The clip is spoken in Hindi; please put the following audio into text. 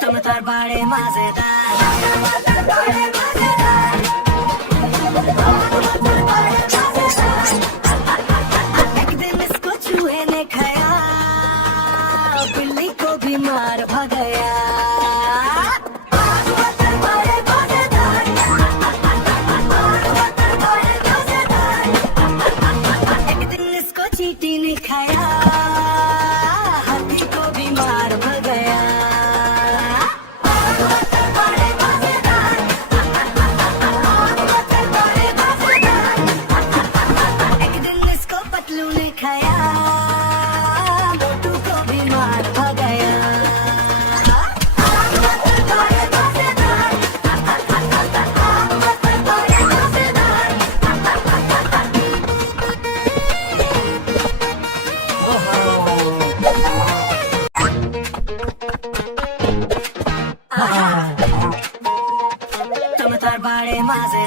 तुम तो बड़े मजेदार। एक दिन इसको चूहे ने खाया, बिल्ली को भी मार भगाया। एक दिन इसको चींटी ने खाया, हाथी को भी मार भगाया। एक दिन इसको पतलू ने खाया, मोटू को भी मार भगाया। तुम तो बड़े मजे